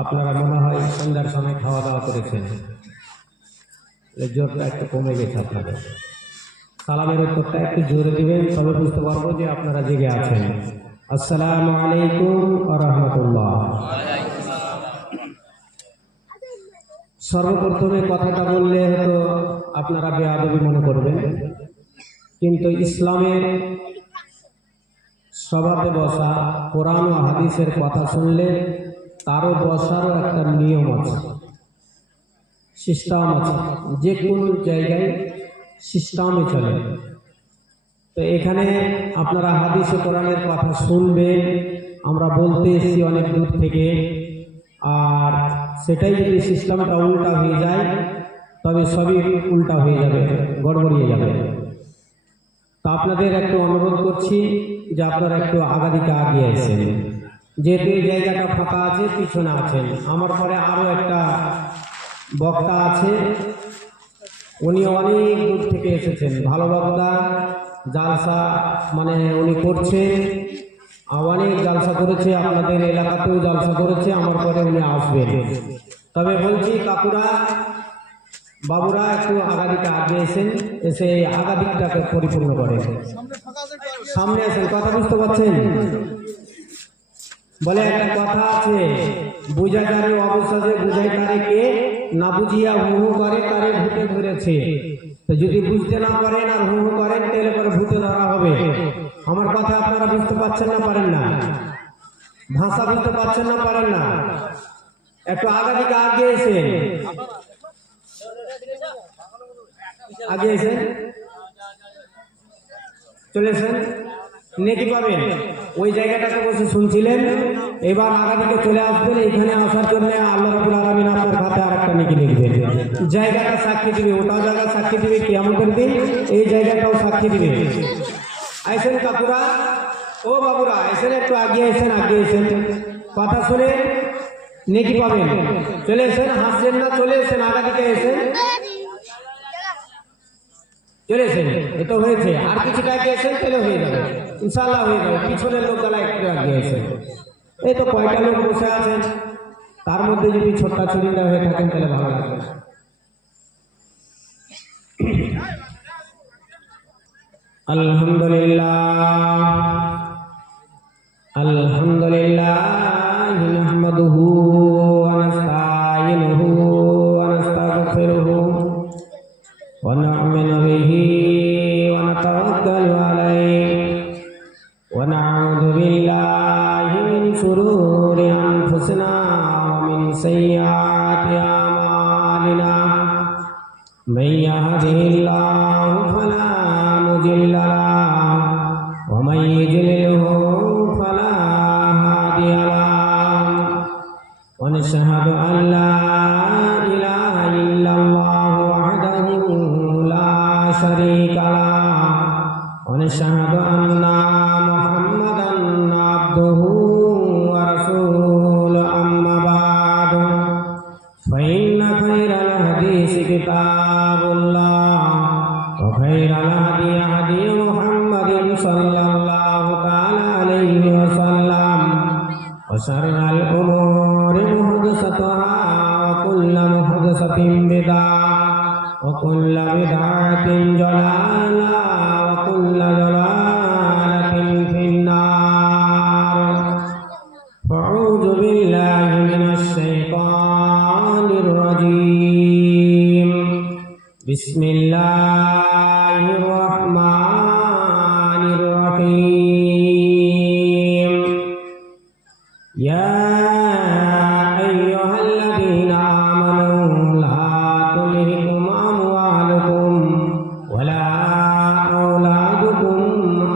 আপনারা মনে হয় সন্ধ্যার সময় খাওয়া দাওয়া করেছেন, জোরটা একটু কমে গেছে আপনাদের। সালামের উত্তরটা একটু জোরে দিবেন, তবে বুঝতে পারবো যে আপনারা জেগে আছেন। আসসালামু আলাইকুম ওয়া রাহমাতুল্লাহ। সর্বপ্রথমে কথাটা বললে হয়তো আপনারা বেয়াদবি মনে করবেন, কিন্তু ইসলামের সভাতে বসা, কোরআন ও হাদিসের কথা শুনলে তারও বসারও একটা নিয়ম আছে, সিস্টেম আছে। যে কোনো জায়গায় সিস্টেমে চলে। তো এখানে আপনারা হাদিস ও কোরআনের কথা শুনবেন, আমরা বলতে এসেছি অনেক দূর থেকে, আর সেটাই যদি সিস্টেমটা উল্টা হয়ে যায় তবে সবই উল্টা হয়ে যাবে, গড়বড়িয়ে যাবে। তো আপনাদের একটু অনুরোধ করছি যে আপনারা একটু আগাদিকে আগিয়ে আসেন, যেহেতু এই জায়গাটা ফাঁকা আছে, পিছনে আছেন। আমার পরে আরও একটা বক্তা আছে, উনি অনেক দূর থেকে এসেছেন, ভালো বক্তা, জালসা মানে উনি করছেন, অনেক জালসা করেছে, আপনাদের এলাকাতেও জালসা করেছে, আমার পরে উনি আসবেন। তবে বলছি কাকুরা, বাবুরা একটু আগাদিকে আগে এসেন, এসে আগাদিকটাকে পরিপূর্ণ করেন। সামনে আসেন, কথা বুঝতে পারছেন? বলে একটা কথা আছে, বুঝা যারে অবসাদে বুঝাই তারে কে, না বুঝিয়া হু হু করে তারে ভূতে ধরেছে। তো যদি বুঝতে না পারেন আর হু হু করেন তাহলে পরে ভূতে ধরা হবে। আমার কথা আপনারা বুঝতে পারছেন না পারেন না? ভাষা বুঝতে পারছেন না পারেন না? একটু আগাদিকে আগে এসেন, আগে এসেন, চলে এসেন, নেকি পাবেন। ওই জায়গাটাতে বসে শুনছিলেন, এবার আগাদিকে চলে আসবেন। এখানে আসার জন্য আল্লাহ রাব্বুল আলামিন আপনার হাতে আরেকটা নেকি লিখবেন। জায়গাটা সাক্ষী দিবে, ওটাও জায়গা সাক্ষী দিবে, কিয়ামতের দিন এই জায়গাটাও সাক্ষী দিবে। আইসেন কাকুরা, ও বাবুরা এসেন, একটু আগে এসেন, আগে এসেন, কথা শুনে নেকি পাবেন। চলে এসেন, হাসছেন না, চলে এসেন, আগাদিকে এসেন, চলে এসেন। এ তো হয়েছে, আর কিছুটা আগে এসেন তাহলে হয়ে যাবে, ইনশাআল্লাহ হয়ে যাবে। পিছনের লোক গলা একটু আগে এসেন। এই তো কয়টা লোক বসে আছেন, তার মধ্যে যদি ছোট্টা ছুরিটা হয়ে থাকেন তাহলে ভালো লাগবে। আলহামদুলিল্লাহ, আলহামদুলিল্লাহ নাহমাদুহু ওয়া নাস্তাইনুহু ওয়া নাস্তাগফিরুহু ওয়া নু'মিনু বিহি ওয়া নাতাওয়াক্কালু আলাইহি ওয়া না'উযু বিল্লাহি মিন শুরুরি আনফুসিনা ওয়া মিন সাইয়্যাতি আমালিনা। মান ইয়াহদিহিল্লাহু ফালা মুদিল্লা লাহু ওয়া মান ইউদ্লিলহু ফালা হাদিয়া লাহু। ওয়া নাশহাদু আন লা ইলাহা ইল্লাল্লাহু ওয়াহদাহু লা শারীকা লাহু ওয়া নাশহাদু আন্না মুহাম্মাদান আবদুহু ওয়া রাসূলুহু। আম্মা বা'দু, ফাইন্না খায়রাল হাদীসি কিতাবুল্লাহ ওয়া খায়রাল হাদী হাদী মুহাম্মাদিন সাল্লাল্লাহু তাআলা আলাইহি ওয়া সাল্লাম ওয়া শাররাল উমুরি মুহদাসাতুহা ওয়া কুল্লু মুহদাসাতিন বিদআহ ওয়া কুল্লু বিদআতিন দালালাহ ওয়া কুল্লু দালালাতিন ফিন্নার। আউযু বিল্লাহি মিনাশ শাইতানির রাজীম। বিসমিল্লাহির রহমানির রহিম। ইয়া আইয়ুহাল্লাযীনা আমানু লা তুলহিকুম আমওয়ালুকুম ওয়ালা আওলাদুকুম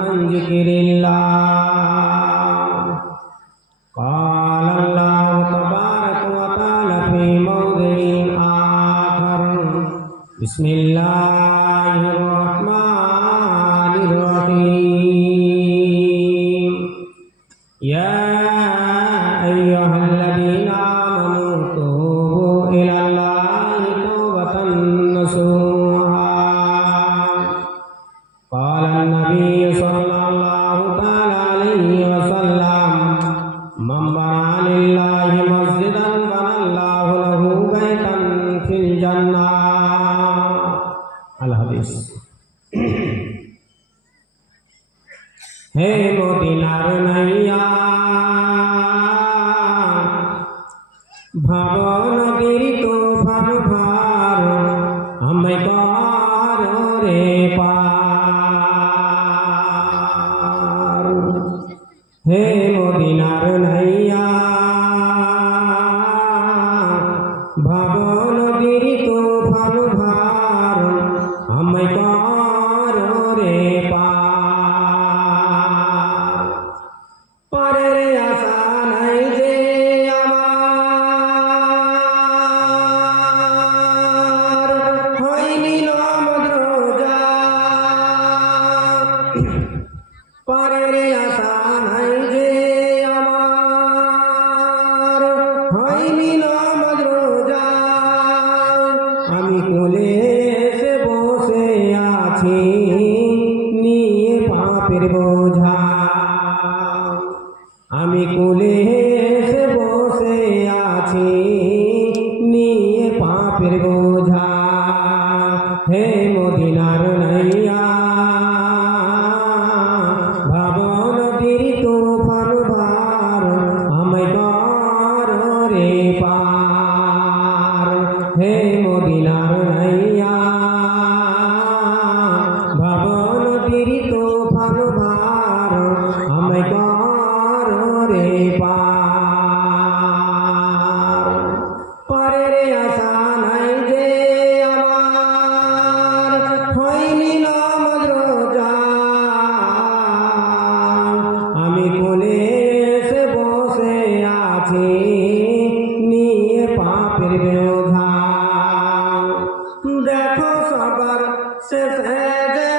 আন যিকরিল্লাহ। قال الله تبارك وتعالى في موضع آخر: بسم الله الرحمن الرحيم. يا أيها الذين آمنوا توبوا إلى الله توبة نصوحا. قال النبي صلى الله تعالى عليه وسلم মদিনার নাইয়া ভাব নদীর তুফান ভার আমায় কর রে পার হে মদিনার নাইয়া ভাব নদীর তুফান ভার আমায় কর রে পার পারের আশা নাই যে আমার হয়নি নমদ্রজা পারের আশা নাই যে আমার হয়নি নমদ্রজা আমি কোলে এসে বসে আছি নিয়ে পাপের বোঝা আমি কোলে এসে বসে আছি নিয়ে পাপের বোঝা হে মদিনার নাইয়া ভাব নদীর তুফান ভার আমায় কর রে পার হে মদিনার নাইয়া ভাব নদীর তুফান ভার আমায় কর রে পার পরের আশা নাই যে আমার হয়নি নমদ্রজা আমি কোলে এসে বসে আছি নিয়ে পাপের বোঝা দেখো সবার শেষে যে